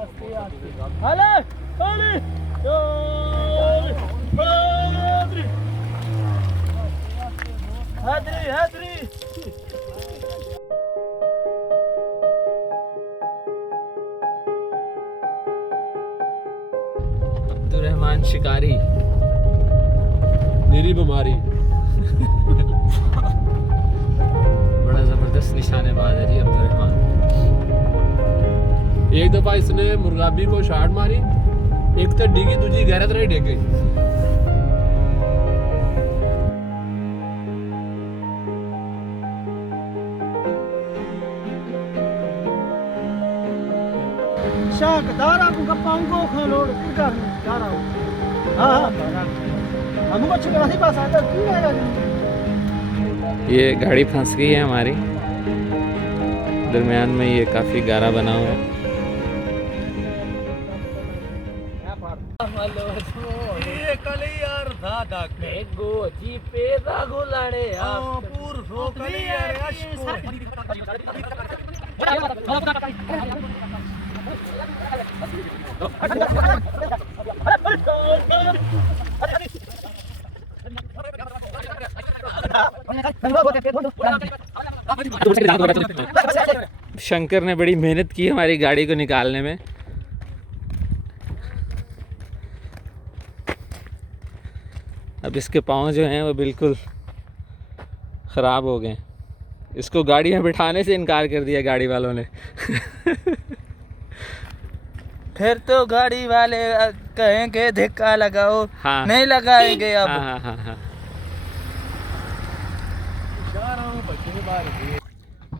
Abdurrahman शिकारी मेरी बीमारी बड़ा जबरदस्त निशानेबाज है जी अब्दुर्रहमान। एक दफा इसने मुर्गाबी को शॉट मारी, एक तो डिगी दूजी गैरत रही डिग गई। शाकदारा को गप्पांगो खालोड़ कर दारा हां हम को छुड़ा पास आता क्यों आएगा। ये गाड़ी फंस गई है हमारी, दरमियान में ये काफ़ी गारा बना हुआ है। शंकर ने बड़ी मेहनत की हमारी गाड़ी को निकालने में। अब इसके पाँव जो हैं वो बिल्कुल ख़राब हो गए। इसको गाड़ी में बिठाने से इनकार कर दिया गाड़ी वालों ने। फिर तो गाड़ी वाले कहेंगे धक्का लगाओ। हाँ। नहीं लगाएंगे अब। हाँ हाँ हाँ हाँ।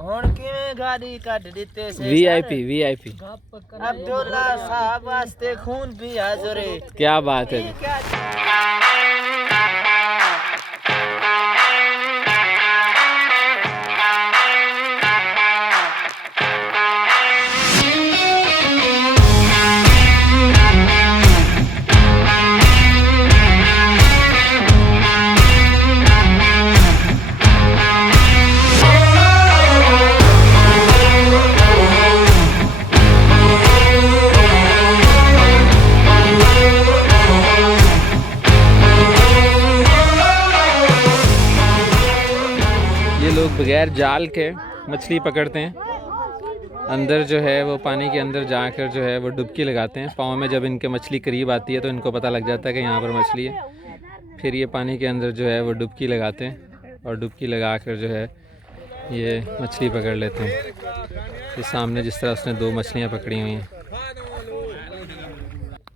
और किवें गाड़ी काट देते से वीआईपी वीआईपी। अब्दुल्ला साहब वास्ते खून भी हाजिर है। क्या बात है। लोग बगैर जाल के मछली पकड़ते हैं। अंदर जो है वो पानी के अंदर जाकर जो है वो डुबकी लगाते हैं। पाँव में जब इनके मछली करीब आती है तो इनको पता लग जाता है कि यहाँ पर मछली है। फिर ये पानी के अंदर जो है वो डुबकी लगाते हैं और डुबकी लगा कर जो है ये मछली पकड़ लेते हैं। ये सामने जिस तरह उसने 2 मछलियाँ पकड़ी हुई हैं।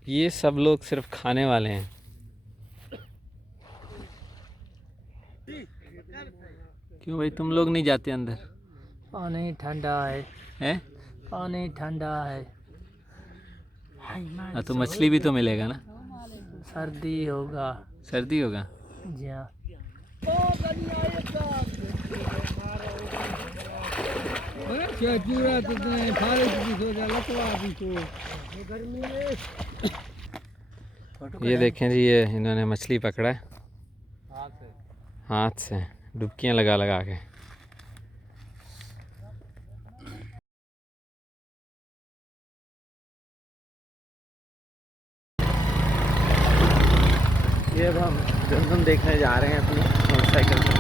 ये सब लोग सिर्फ खाने वाले हैं। क्यों भाई तुम लोग नहीं जाते अंदर? पानी ठंडा है। हैं? पानी ठंडा है। हाँ तो मछली भी तो मिलेगा ना। सर्दी होगा। सर्दी होगा जी हाँ। ये देखें जी, ये इन्होंने मछली पकड़ा है हाथ से डुबकियां लगा लगा के। ये अब हम जमजम देखने जा रहे हैं अपनी मोटरसाइकिल पर।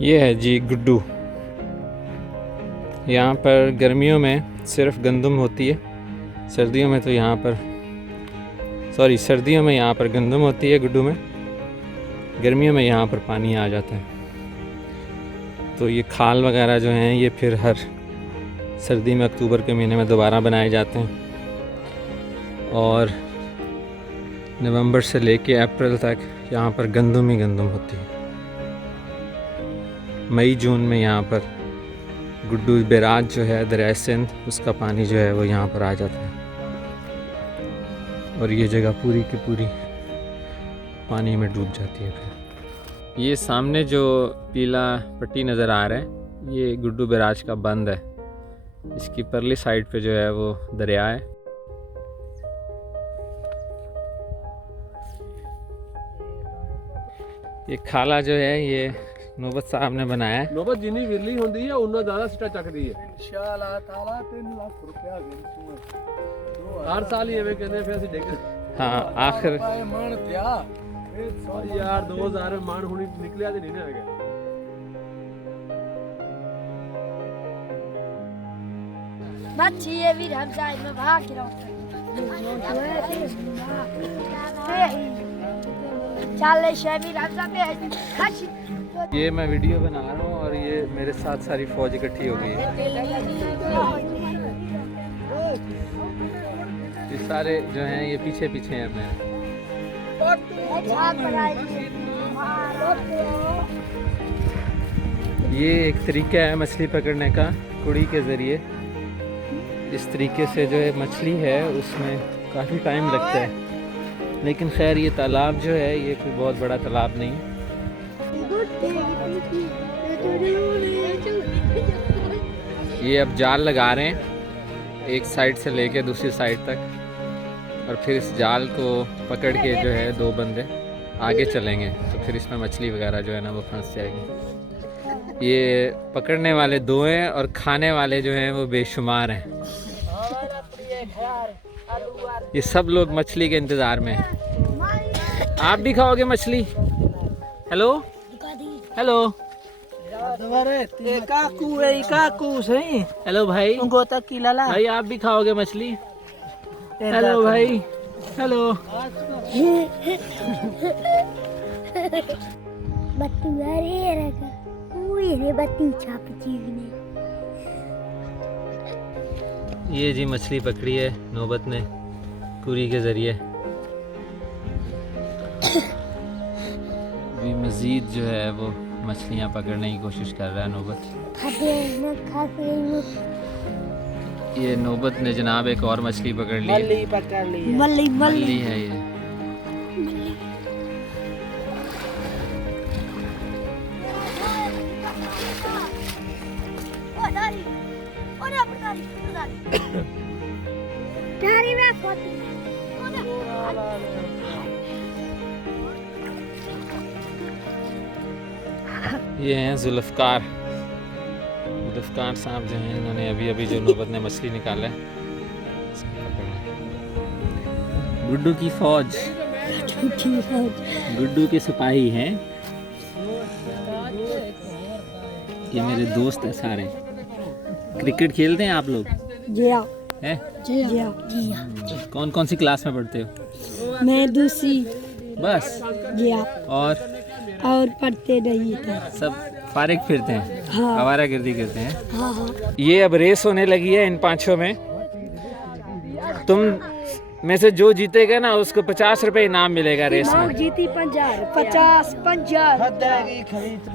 ये है जी गुड्डू। यहाँ पर गर्मियों में सिर्फ गंदम होती है, सर्दियों में तो यहाँ पर सर्दियों में यहाँ पर गंदम होती है गुड्डू में, गर्मियों में यहाँ पर पानी आ जाता है। तो ये खाल वगैरह जो हैं ये फिर हर सर्दी में अक्टूबर के महीने में दोबारा बनाए जाते हैं और नवंबर से लेके अप्रैल तक यहाँ पर गंदम ही गंदम होती है। मई जून में यहाँ पर गुड्डू बैराज जो है दरिया सिंध, उसका पानी जो है वो यहाँ पर आ जाता है और ये जगह पूरी की पूरी पानी में डूब जाती है। फिर ये सामने जो पीला पट्टी नज़र आ रहा है ये गुड्डू बैराज का बंद है। इसकी परली साइड पे जो है वो दरिया है। ये खाला जो है ये नौबत साहब ने बनाया है। नौबत जिन्नी विरली होंदी है उन्ना ज़्यादा सिटा चकदी है। इंशाअल्लाह ताला 3 लाख रुपया गिनसूंगा हर साल ही एवें कहंदे फिर ਅਸੀਂ ਡਿੱਗ हाँ आखिर ਮਣ ਪਿਆ यार 2000 में मान हुनी निकलिया ते नहीं ना हैगा। बच्ची ये भी हम साइड में भाग रहा चाले शेवी राजा पे ये मैं वीडियो बना रहा हूँ और ये मेरे साथ सारी फौज इकट्ठी हो गई है। ये सारे जो हैं ये पीछे पीछे हैं मेरे। ये एक तरीका है मछली पकड़ने का कुड़ी के ज़रिए। इस तरीके से जो है मछली है उसमें काफ़ी टाइम लगता है, लेकिन खैर ये तालाब जो है ये कोई बहुत बड़ा तालाब नहीं है। ये अब जाल लगा रहे हैं एक साइड से लेके दूसरी साइड तक और फिर इस जाल को पकड़ के जो है 2 बंदे आगे चलेंगे तो फिर इसमें मछली वगैरह जो है ना वो फंस जाएगी। ये पकड़ने वाले 2 हैं और खाने वाले जो हैं वो बेशुमार हैं। ये सब लोग मछली के इंतज़ार में हैं। आप भी खाओगे मछली? हेलो हेलो काकू सही हेलो भाई, उनको तक की लाला भाई आप भी खाओगे मछली? हेलो भाई हेलो। बत्ती रे रखा रे बत्ती छाप चीजने। ये जी मछली पकड़ी है नौबत ने कुरी के ज़रिए। अभी मज़ीद जो है वो मछलियाँ पकड़ने की कोशिश कर रहा है नौबत। ये नौबत ने जनाब एक और मछली पकड़ ली है। मल्ली पकड़ ली मल्ली मछली है ये। ये हैं जुल्फ़कार साहब जो हैं, इन्होंने अभी अभी जो नौबत ने मछली निकाला है गुड्डू की फौज, गुड्डू के सिपाही हैं ये। मेरे दोस्त हैं सारे। क्रिकेट खेलते हैं आप लोग? जी हाँ हैं? जी हाँ कौन कौन सी क्लास में पढ़ते हो? मैं दूसरी बस? जी हाँ और पढ़ते नहीं था सब फारिग फिरते हैं? हाँ। आवारागर्दी करते हैं? हाँ हाँ ये अब रेस होने लगी है इन पांचों में। तुम में से जो जीतेगा ना उसको 50 रुपए इनाम मिलेगा रेस में। जीती 50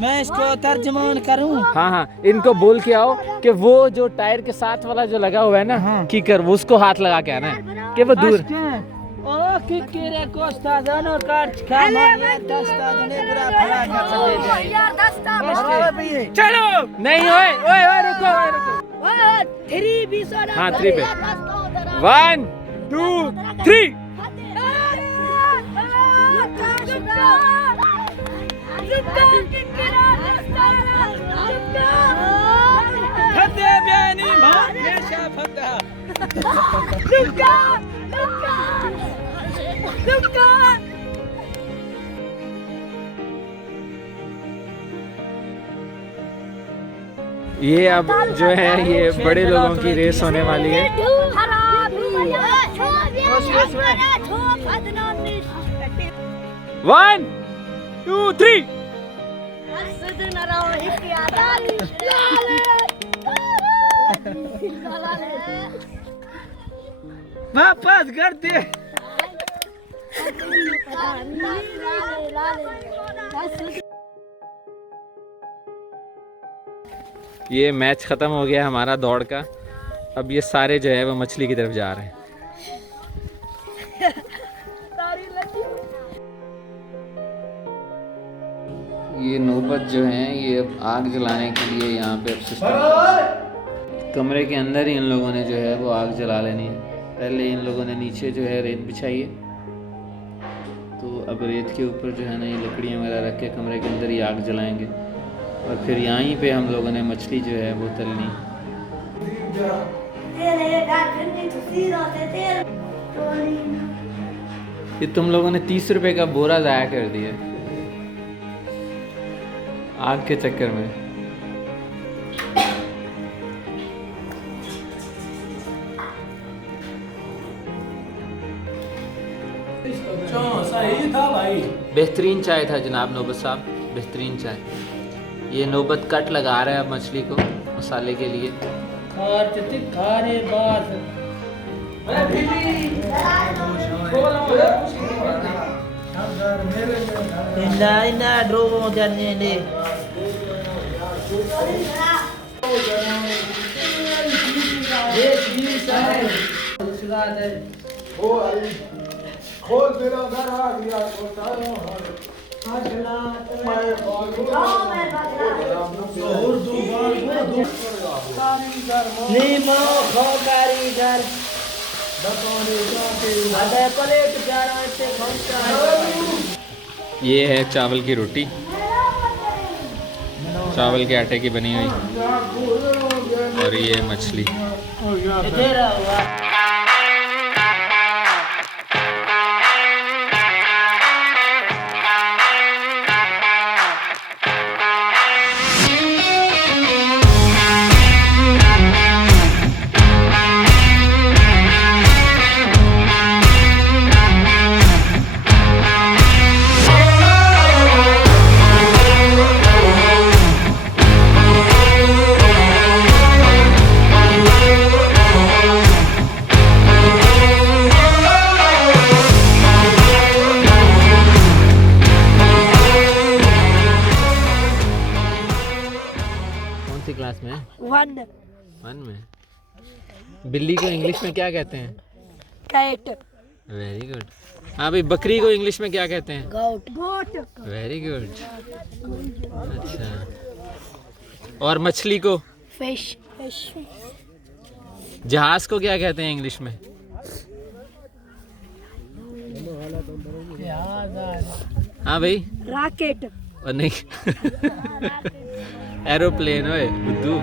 मैं इसको तर्जमान करूं। हाँ हाँ इनको बोल के आओ कि वो जो टायर के साथ वाला जो लगा हुआ है ना कीकर, वो उसको हाथ लगा के आना है कि वो दूर। ओ किरे कोस्ता दोनों कार्ड खा मारिया दस्ता दोने बुरा फड़ा कर सकते। चलो नहीं ओए ओए ओए रुको ओए रुको। 3 20 हाँ 3 पे 1 2 3। फतेह बेनी हमेशा फतेह। ये अब जो है ये बड़े लोगों की रेस होने वाली है। One two three. वापस कर दे। ये मैच ख़त्म हो गया हमारा दौड़ का। अब ये सारे जो है वो मछली की तरफ जा रहे हैं। ये नौबत जो है ये अब आग जलाने के लिए यहाँ पे अब सिस्टम, कमरे के अंदर ही इन लोगों ने जो है वो आग जला लेनी है। पहले इन लोगों ने नीचे जो है रेत बिछाई है, तो अब रेत के ऊपर जो है ना ये लकड़ियाँ वगैरह रख के कमरे के अंदर ही आग जलाएंगे और फिर यहीं पे हम लोगों ने मछली जो है वो तलनी। ये तुम लोगों ने 30 रुपए का बोरा ज़ाया कर दिया आग के चक्कर में। सही था भाई। बेहतरीन चाय था जनाब नौबत साहब, बेहतरीन चाय। ये नौबत कट लगा रहा है अब मछली को मसाले के लिए। खोल तेरा घर आ गया ये है चावल की रोटी, चावल के आटे की बनी हुई, और ये मछली। क्लास में? वन में। बिल्ली को इंग्लिश में क्या कहते हैं? कैट। Very good. हाँ भाई, बकरी को इंग्लिश में क्या कहते हैं? गोट। गोट। Very good. अच्छा, और मछली को? फिश। फिश। जहाज को क्या कहते हैं इंग्लिश में? हाँ भाई, रॉकेट। और नहीं एरोप्लेन ओए बुद्धू।